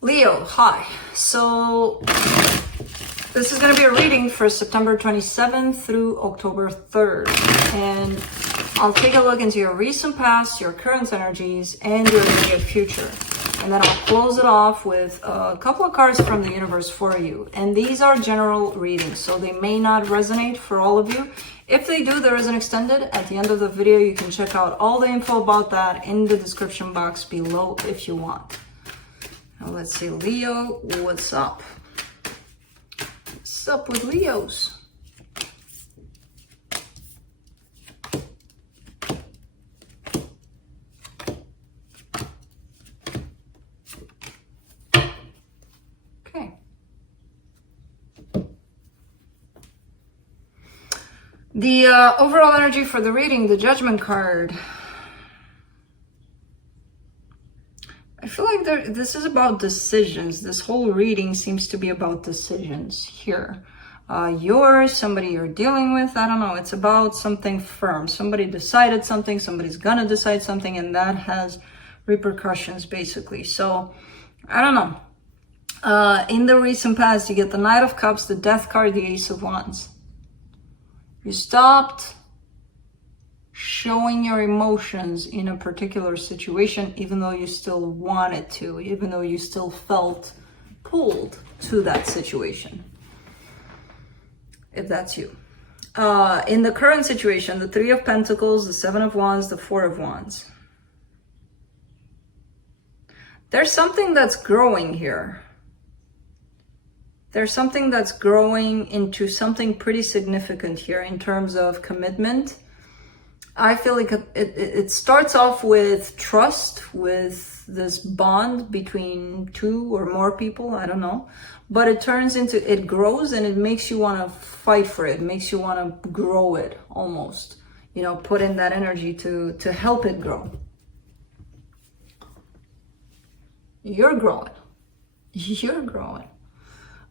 Leo, hi. So this is going to be a reading for September 27th through October 3rd. And I'll take a look into your recent past, your current energies, and your immediate future. And then I'll close it off with a couple of cards from the universe for you. And these are general readings, so they may not resonate for all of you. If they do, there is an extended. At the end of the video, you can check out all the info about that in the description box below if you want. Now let's see, Leo, what's up? What's up with Leos? Okay. The overall energy for the reading, the Judgment card. I feel like this is about decisions. This whole reading seems to be about decisions here. Yours, somebody you're dealing with, I don't know. It's about something firm. Somebody decided something, somebody's gonna decide something, and that has repercussions, basically. So, I don't know. In the recent past, you get the Knight of Cups, the Death card, the Ace of Wands. You stopped showing your emotions in a particular situation, even though you still wanted to, even though you still felt pulled to that situation, if that's you. In the current situation, the Three of Pentacles, the Seven of Wands, the Four of Wands. There's something that's growing here. There's something that's growing into something pretty significant here in terms of commitment. I feel like it starts off with trust, with this bond between two or more people, I don't know. But it turns into, it grows and it makes you want to fight for it. It makes you want to grow it almost. You know, put in that energy to help it grow. You're growing. You're growing.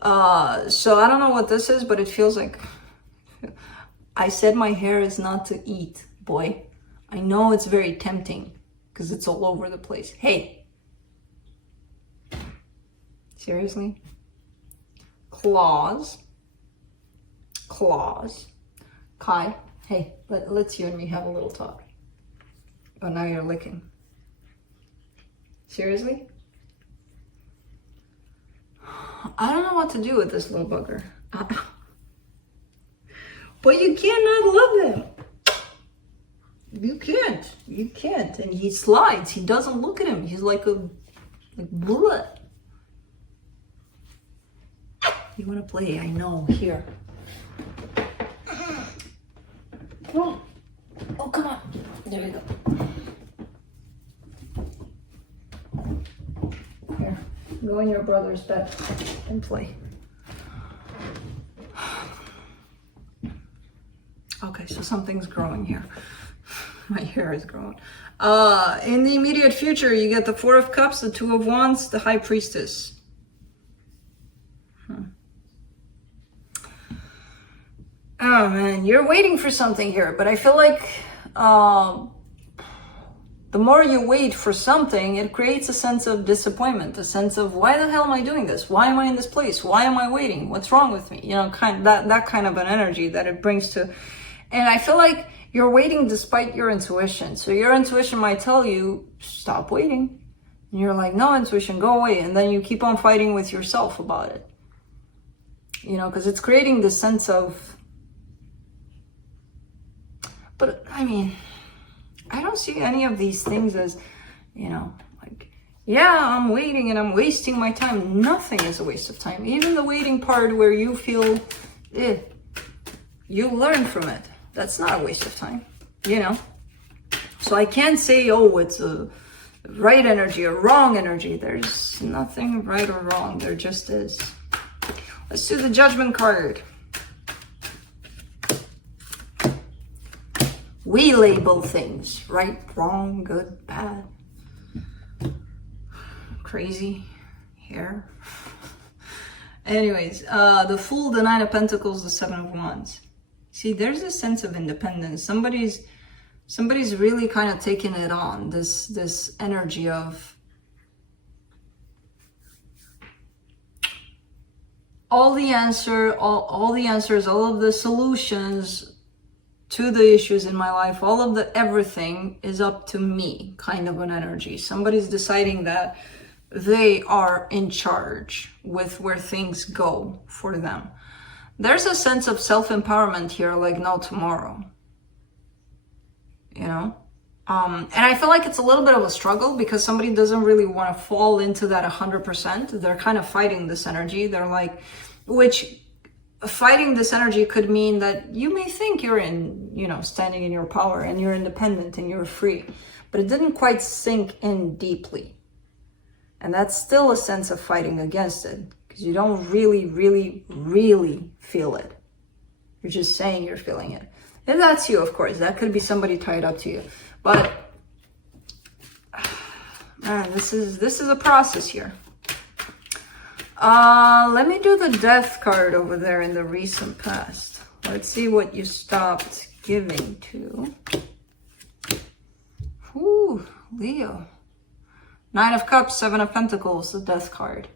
So I don't know what this is, but it feels like, I said my hair is not to eat. Boy, I know it's very tempting because it's all over the place. Hey, seriously? Claws. Kai, hey, let's you and me have a little talk. Oh, now you're licking. Seriously? I don't know what to do with this little bugger. But you cannot love him. You can't. And he slides. He doesn't look at him. He's like blood. You want to play? I know. Here. Oh, come on. There you go. Here. Go in your brother's bed and play. Okay, so something's growing here. My hair is growing. In the immediate future, you get the Four of Cups, the Two of Wands, the High Priestess. Oh man, you're waiting for something here, but I feel like the more you wait for something, it creates a sense of disappointment, a sense of, why the hell am I doing this? Why am I in this place? Why am I waiting? What's wrong with me? You know, that kind of an energy that it brings to. And I feel like you're waiting despite your intuition. So your intuition might tell you, stop waiting. And you're like, no, intuition, go away. And then you keep on fighting with yourself about it. You know, because it's creating this sense of, but I mean, I don't see any of these things as, you know, like, yeah, I'm waiting and I'm wasting my time. Nothing is a waste of time. Even the waiting part where you feel, you learn from it. That's not a waste of time, you know? So I can't say, oh, it's a right energy or wrong energy. There's nothing right or wrong. There just is. Let's do the Judgment card. We label things, right, wrong, good, bad, crazy, hair. Anyways, the Fool, the Nine of Pentacles, the Seven of Wands. See, there's a sense of independence. Somebody's really kind of taking it on, this energy of all the answers, all of the solutions to the issues in my life, all of the everything is up to me kind of an energy. Somebody's deciding that they are in charge with where things go for them. There's a sense of self-empowerment here like no tomorrow, you know? And I feel like it's a little bit of a struggle because somebody doesn't really want to fall into that 100%. They're kind of fighting this energy. They're like, which fighting this energy could mean that you may think you're in, you know, standing in your power and you're independent and you're free, but it didn't quite sink in deeply. And that's still a sense of fighting against it because you don't really feel it. You're just saying you're feeling it. And that's you, of course. That could be somebody tied up to you. But man, this is a process here. Let me do the death card over there in the recent past. Let's see what you stopped giving to. Ooh, Leo. 9 of Cups, 7 of Pentacles, the death card.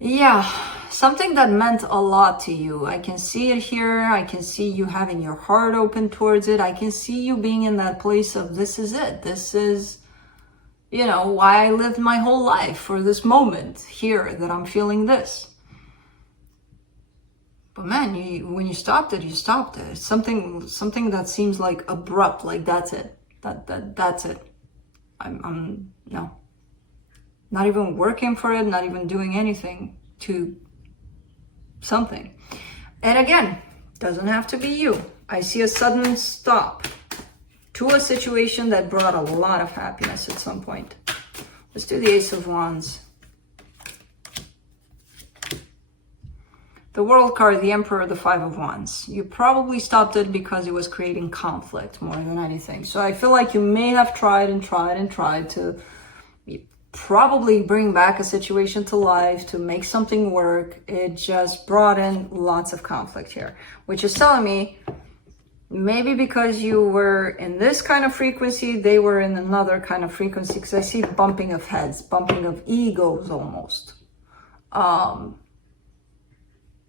Yeah, something that meant a lot to you. I can see it here. I can see you having your heart open towards it. I can see you being in that place of this is it. This is, you know, why I lived my whole life for this moment here that I'm feeling this. But man, when you stopped it, you stopped it. It's something that seems like abrupt, like that's it. That's it. I'm no. Not even working for it, not even doing anything to something. And again, doesn't have to be you. I see a sudden stop to a situation that brought a lot of happiness at some point. Let's do the Ace of Wands. The World card, the Emperor, the 5 of Wands. You probably stopped it because it was creating conflict more than anything. So I feel like you may have tried to probably bring back a situation to life, to make something work. It just brought in lots of conflict here, which is telling me maybe because you were in this kind of frequency, they were in another kind of frequency, because I see bumping of heads, bumping of egos almost.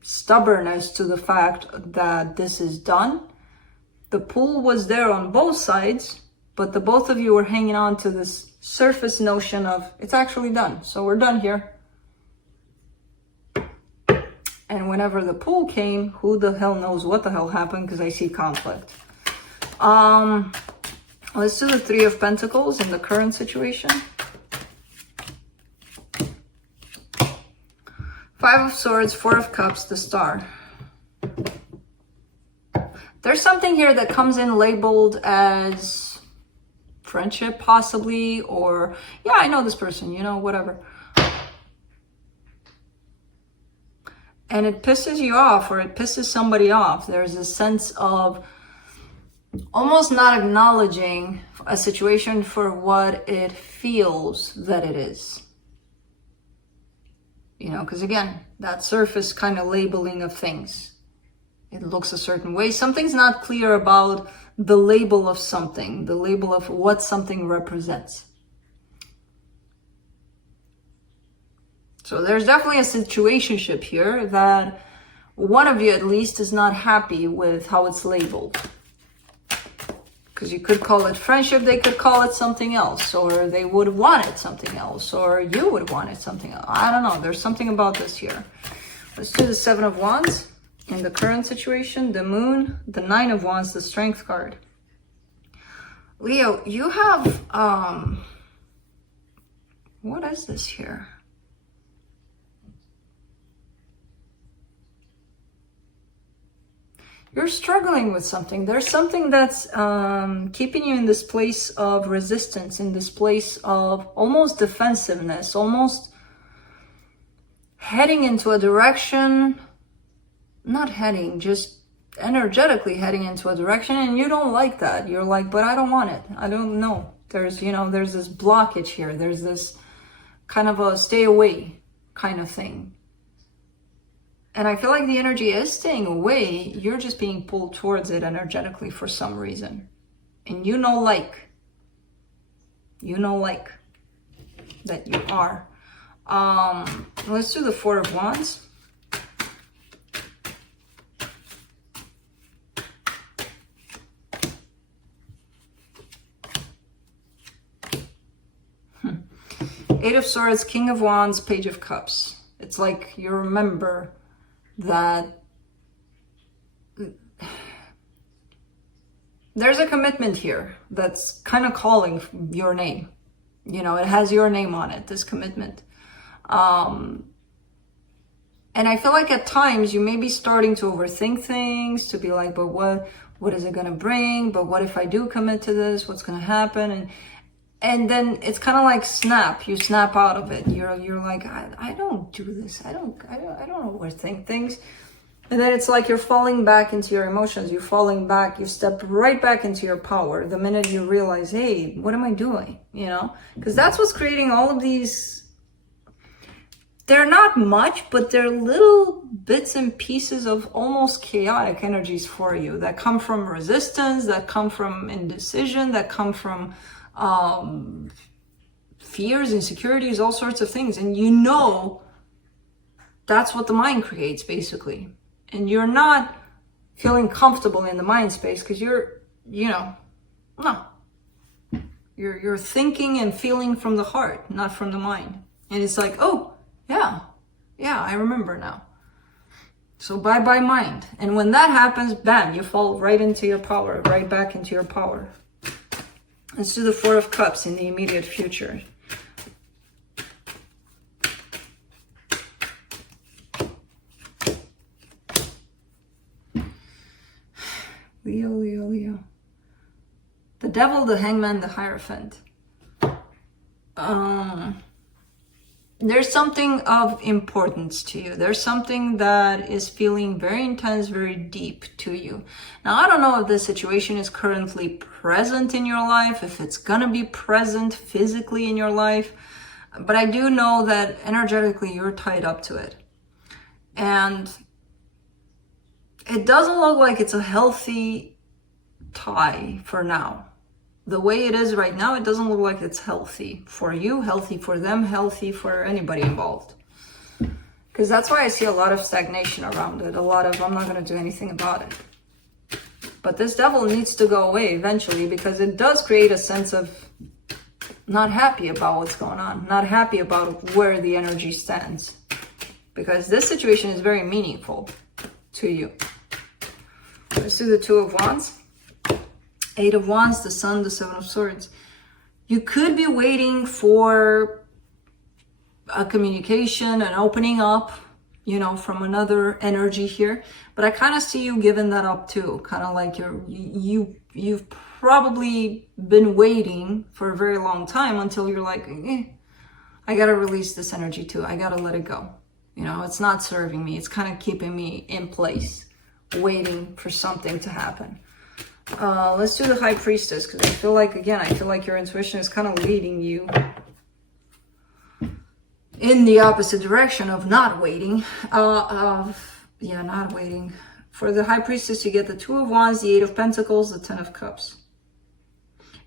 Stubbornness to the fact that this is done. The pull was there on both sides, but the both of you were hanging on to this surface notion of it's actually done, so we're done here. And whenever the pull came, who the hell knows what the hell happened, because I see conflict. Let's do the 3 of Pentacles in the current situation. 5 of Swords, 4 of Cups, the Star. There's something here that comes in labeled as friendship possibly, or yeah, I know this person, you know, whatever. And it pisses you off, or it pisses somebody off. There's a sense of almost not acknowledging a situation for what it feels that it is. You know, because again, that surface kind of labeling of things. It looks a certain way. Something's not clear about the label of something, the label of what something represents. So there's definitely a situationship here that one of you at least is not happy with how it's labeled. Because you could call it friendship, they could call it something else, or they would want it something else, or you would want it something else. I don't know, there's something about this here. Let's do the 7 of Wands. In the current situation, the Moon, the 9 of Wands, the Strength card. Leo, you have, what is this here? You're struggling with something. There's something that's keeping you in this place of resistance, in this place of almost defensiveness, almost heading into a direction. Not heading, just energetically heading into a direction, and you don't like that. You're like, but I don't want it. I don't know. There's, you know, there's this blockage here. There's this kind of a stay away kind of thing. And I feel like the energy is staying away. You're just being pulled towards it energetically for some reason. And you know like that you are. Let's do the 4 of Wands. Eight of Swords, King of Wands, Page of Cups. It's like you remember that there's a commitment here that's kind of calling your name. You know, it has your name on it, this commitment. And I feel like at times you may be starting to overthink things, to be like, but what is it going to bring? But what if I do commit to this? What's going to happen? And then it's kind of like you snap out of it. You're like, I don't do this. I don't overthink things. And then it's like you're falling back into your emotions. You're falling back. You step right back into your power the minute you realize, hey, what am I doing? You know, because that's what's creating all of these. They're not much, but they're little bits and pieces of almost chaotic energies for you that come from resistance, that come from indecision, that come from fears, insecurities, all sorts of things. And you know, that's what the mind creates basically. And you're not feeling comfortable in the mind space because you're thinking and feeling from the heart, not from the mind. And it's like, oh, yeah, I remember now. So bye mind. And when that happens, bam, you fall right into your power, right back into your power. Let's do the Four of Cups in the immediate future. Leo. The Devil, the Hangman, the Hierophant. There's something of importance to you. There's something that is feeling very intense, very deep to you. Now, I don't know if this situation is currently present in your life, if it's gonna be present physically in your life, but I do know that energetically you're tied up to it. And it doesn't look like it's a healthy tie for now. The way it is right now, it doesn't look like it's healthy for you, healthy for them, healthy for anybody involved. Because that's why I see a lot of stagnation around it, a lot of, I'm not going to do anything about it. But this devil needs to go away eventually because it does create a sense of not happy about what's going on, not happy about where the energy stands. Because this situation is very meaningful to you. Let's do the Two of Wands. Eight of Wands, the Sun, the Seven of Swords. You could be waiting for a communication, an opening up, you know, from another energy here. But I kind of see you giving that up too. Kind of like you've probably been waiting for a very long time until you're like, I got to release this energy too. I got to let it go. You know, it's not serving me. It's kind of keeping me in place, waiting for something to happen. Let's do the High Priestess, because I feel like your intuition is kind of leading you in the opposite direction of not waiting. Not waiting. For the High Priestess, you get the Two of Wands, the Eight of Pentacles, the Ten of Cups.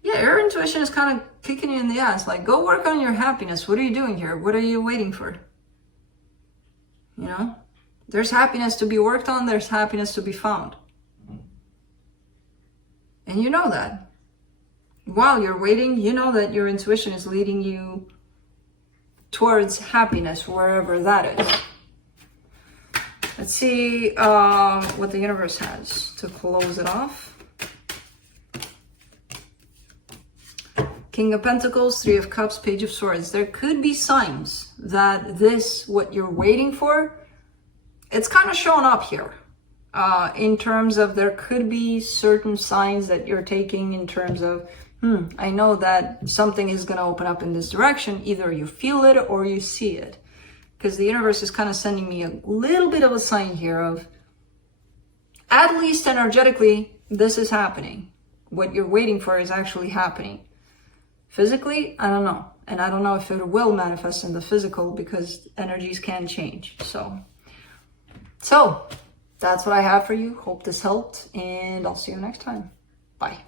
Yeah, your intuition is kind of kicking you in the ass. Like, go work on your happiness. What are you doing here? What are you waiting for? You know? There's happiness to be worked on. There's happiness to be found. And you know that. While you're waiting, you know that your intuition is leading you towards happiness, wherever that is. Let's see what the universe has to close it off. King of Pentacles, Three of Cups, Page of Swords. There could be signs that what you're waiting for, it's kind of showing up here. In terms of there could be certain signs that you're taking in terms of, I know that something is going to open up in this direction. Either you feel it or you see it. Because the universe is kind of sending me a little bit of a sign here of, at least energetically, this is happening. What you're waiting for is actually happening. Physically, I don't know. And I don't know if it will manifest in the physical because energies can change. So that's what I have for you. Hope this helped, and I'll see you next time. Bye.